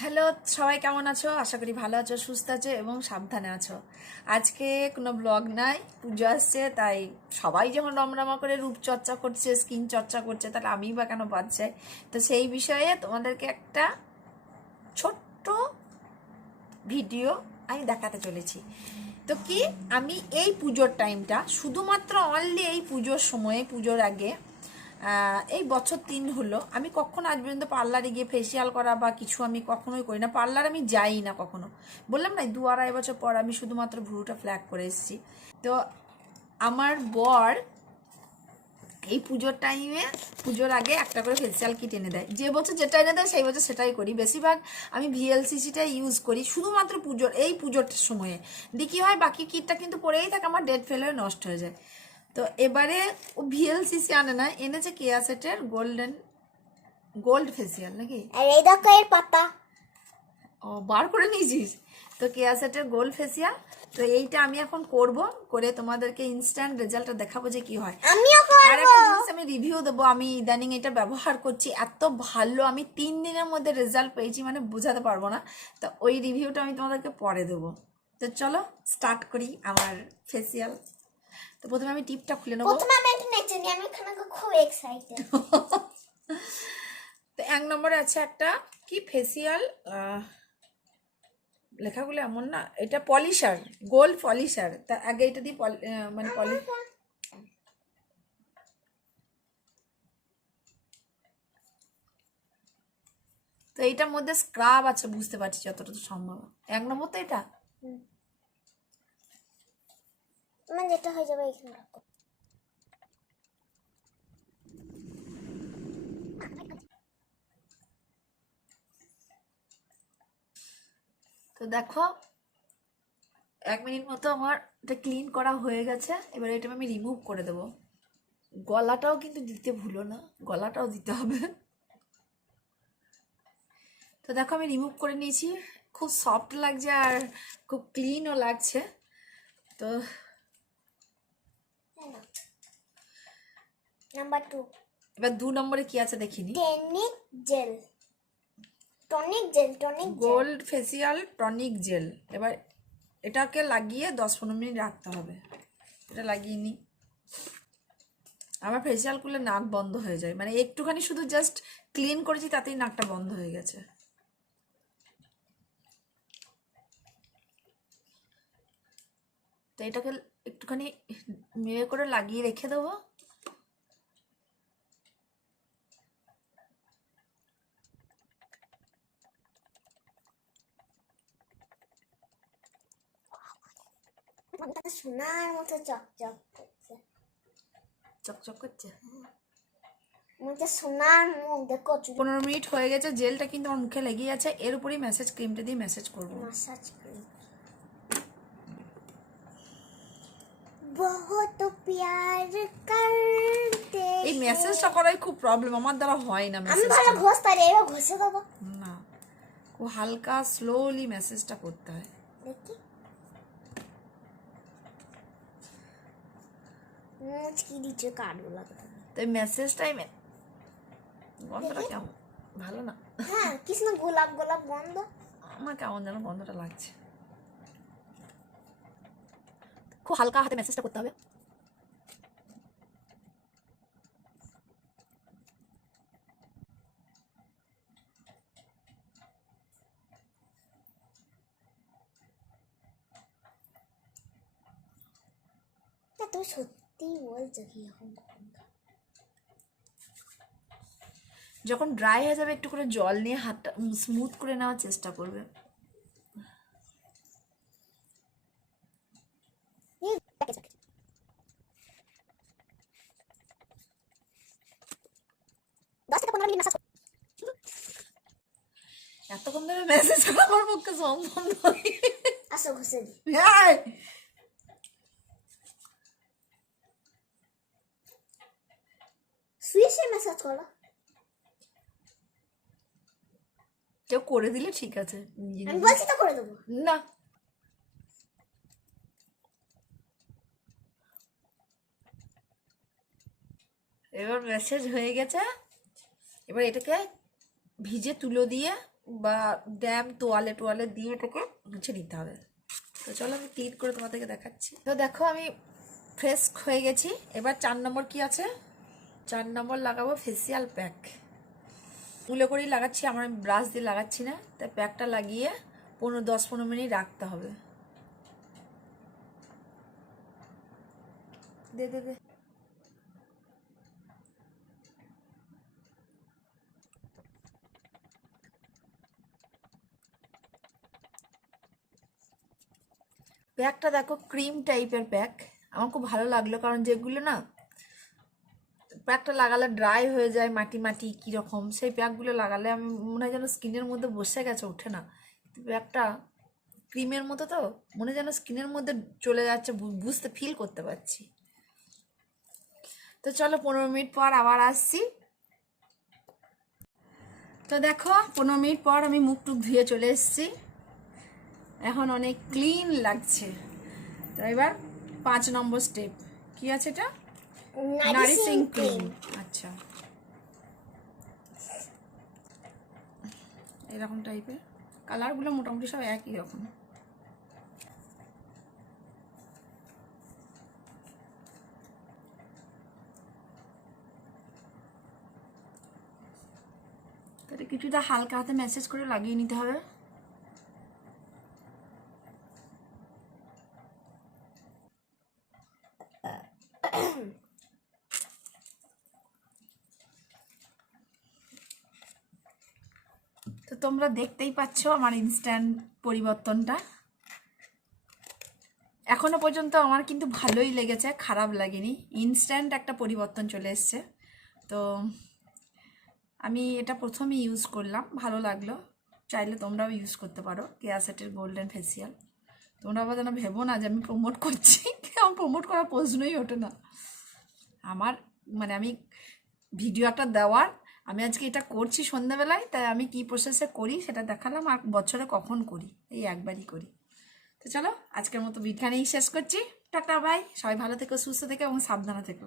Hello, সবাই কেমন আছো? আশা করি ভালো আছো, সুস্থ আছো এবং সাবধানে আছো। আজকে কোনো ব্লগ নাই, পুজো আসছে, তাই সবাই যখন রমরমা করে রূপচর্চা করছে স্কিন চর্চা করছে, তাহলে আমি বা কেন বাদ তো সেই বিষয়ে তোমাদেরকে একটা ছোট্ট ভিডিও আমি দেখাতে চলেছি। তো কি, আমি এই পুজোর টাইমটা শুধুমাত্র অনলি এই পুজোর সময়ে, পুজোর আগে এই বছর তিন হলো। আমি কখনো আজ পর্যন্ত পার্লারে গিয়ে ফেসিয়াল করা বা কিছু আমি কখনোই করি না। পার্লার আমি যাই না কখনো। বললাম না দু আড়াই বছর পর আমি শুধুমাত্র ভুরুটা ফ্ল্যাগ করে এসেছি। তো আমার বর এই পুজোর টাইমে পুজোর আগে একটা করে ফেসিয়াল কিট এনে দেয়। যে বছর যেটা এনে দেয়, সেই বছর সেটাই করি। বেশিরভাগ আমি ভিএলসিসিটা ইউজ করি শুধুমাত্র পুজোর, এই পুজোর সময়ে কী হয়, বাকি কিটটা কিন্তু পরেই থাকে, আমার ডেট ফেল হয়ে নষ্ট হয়ে যায়। তো এবারে ও ভিএলসিসি আনে না এনেছে কেয়া সেটের গোল্ডেন গোল্ড ফেসিয়াল নাকি? আর এই দেখো এর পাতা। ও বার করে নিয়েছিস? তো কেয়া সেটের গোল্ড ফেসিয়াল তো এইটা আমি এখন করব করে তোমাদেরকে ইনস্ট্যান্ট রেজাল্টটা দেখাবো যে কি হয়। আমিও আর একটা জিনিস আমি রিভিউ দেবো আমি ইদানিং এটা ব্যবহার করছি এত ভালো আমি তিন দিনের মধ্যে রেজাল্ট পেয়েছি মানে বোঝাতে পারব না। তো ওই রিভিউটা আমি তোমাদেরকে পরে দেবো। তো চলো স্টার্ট করি আমার ফেসিয়াল তো প্রথমে আমি টিপটা খুলে নেব। প্রথমে আমি একটা নেচে নিই আমি এখানে খুব এক্সাইটেড তো এক নম্বরে আছে একটা কি ফেসিয়াল লেখাগুলো এমন না এটা পলিশার গোল্ড পলিশার তা আগে এটা দিয়ে মানে পলি তো এইটার মধ্যে স্ক্রাব আছে বুঝতে পারছি যতটা সম্ভব। এক নম্বর তো এটা? আমার যেটা হয়ে যাবে এখানে রাখো। তো দেখো, এক মিনিট মতো আমার এটা ক্লিন করা হয়ে গেছে। এবার এটা আমি রিমুভ করে দেব। গলাটাও কিন্তু দিতে ভুলো না, গলাটাও দিতে হবে। তো দেখো, আমি রিমুভ করে নিয়েছি। খুব সফট লাগছে আর খুব ক্লিনও লাগছে। তো নাম্বার টু এবার দু নম্বরে কি আছে দেখিনি? Tonic gel tonic gel tonic gold facial tonic gel এবার এটাকে লাগিয়ে দশ পনেরো মিনিট রাখতে হবে। এটা লাগিয়ে নিই আমার ফেসিয়াল করলে নাক বন্ধ হয়ে যায়। মানে একটুখানি শুধু জাস্ট ক্লিন করেছি তাতেই নাকটা বন্ধ হয়ে গেছে। এটাকে একটুখানি মেয়ে করে লাগিয়ে রেখে দেবো। সোনার মতো চকচক করছে। চকচক করছে? মুখে সোনার মুখ দেখো পনেরো মিনিট হয়ে গেছে জেলটা কিন্তু আমার মুখে লেগে আছে এর উপরেই মেসেজ ক্রিমটা দিয়ে মেসেজ করব। ম্যাসাজ ক্রিম বহুত প্যার করতে এই মেসেজটা করাই খুব প্রবলেম আমার দ্বারা হয় না আমি ভালো ঘোষ পারি এবার ঘষে দেবো। না। খুব হালকা স্লোলি মেসেজটা করতে হয়। দেখি। মুচকি দিচ্ছে কানগুলো তো মেসেজটা আমি গন্ধটা কেমন? ভালো না? হ্যাঁ কৃষ্ণ গোলাপ গোলাপ গন্ধ। আমার কেমন যেন গন্ধটা লাগছে। খুব হালকা হাতে মেসেজটা করতে হবে। সত্যি বলছো কি এখন যখন ড্রাই হয়ে যাবে একটু করে জল নিয়ে হাতটা স্মুথ করে নেওয়ার চেষ্টা করবে এই যাকে যাকে। দশ থেকে পনেরো মিনিট massage এতক্ষণ ধরে মেসেজ করা আমার পক্ষে সম্ভব নয় আসো ঘষে শুয়ে মেসেজ করো কেউ করে দিলে ঠিক আছে আমি বলছি তো করে দেবো না এবার মেসেজ হয়ে গেছে এবার এটাকে ভিজে তুলো দিয়ে বা ড্যাম তোয়ালে টোয়ালে দিয়ে এটাকে মুছে নিতে হবে। তো চলো আমি ক্লিন করে তোমাদেরকে দেখাচ্ছি। তো দেখো আমি ফ্রেশ হয়ে গেছি। এবার চার নম্বর কি আছে? চার নম্বর লাগাবো ফেসিয়াল প্যাক তুলে করেই লাগাচ্ছি, আমার আমি ব্রাশ দিয়ে লাগাচ্ছি না। তাই প্যাকটা লাগিয়ে পনেরো, দশ, পনেরো মিনিট রাখতে হবে। দে দে দে। প্যাকটা দেখো ক্রিম টাইপের প্যাক আমার খুব ভালো লাগল কারণ যেগুলো না প্যাকটা লাগালে ড্রাই হয়ে যায় মাটি মাটি কীরকম, সেই প্যাকগুলো লাগালে আমি মনে হয় যেন স্কিনের মধ্যে বসে গেছে, ওঠে না। প্যাকটা ক্রিমের মতো তো, মনে যেন স্কিনের মধ্যে চলে যাচ্ছে বুঝতে ফিল করতে পারছি। তো চলো পনেরো মিনিট পর আবার আসছি। তো দেখো, পনেরো মিনিট পর আমি মুখ টুক ধুয়ে চলে এসেছি। এখন অনেক ক্লিন লাগছে। তো এবার পাঁচ নম্বর স্টেপ কি আছে এটা? নারিশিং ক্রিম আচ্ছা। এরকম টাইপের কালারগুলো মোটামুটি সব একই রকম। তাহলে কিছুটা হালকা হাতে মেসেজ করে লাগিয়ে নিতে হবে। তো তোমরা দেখতেই পাচ্ছ আমার ইনস্ট্যান্ট পরিবর্তনটা। এখনও পর্যন্ত আমার কিন্তু ভালোই লেগেছে, খারাপ লাগেনি। ইনস্ট্যান্ট একটা পরিবর্তন চলে এসছে। তো আমি এটা প্রথমে ইউজ করলাম, ভালো লাগল। চাইলে তোমরাও ইউজ করতে পারো কেয়াসেটের গোল্ডেন ফেসিয়াল তোমরা আবার যেন ভেবো না যে আমি প্রমোট করছি। আমার প্রমোট করার প্রশ্নই ওঠে না। আমার মানে আমি ভিডিও একটা দেওয়ার আমি আজকে এটা করছি সন্ধ্যাবেলায়, তাই আমি কি প্রসেসে করি সেটা দেখালাম আর বছরে কখন করি, এই একবারই করি। তো চলো, আজকের মতো বিজ্ঞানেই শেষ করছি। টাটা ভাই সবাই ভালো থেকো, সুস্থ থেকে এবং সাবধানে থেকো।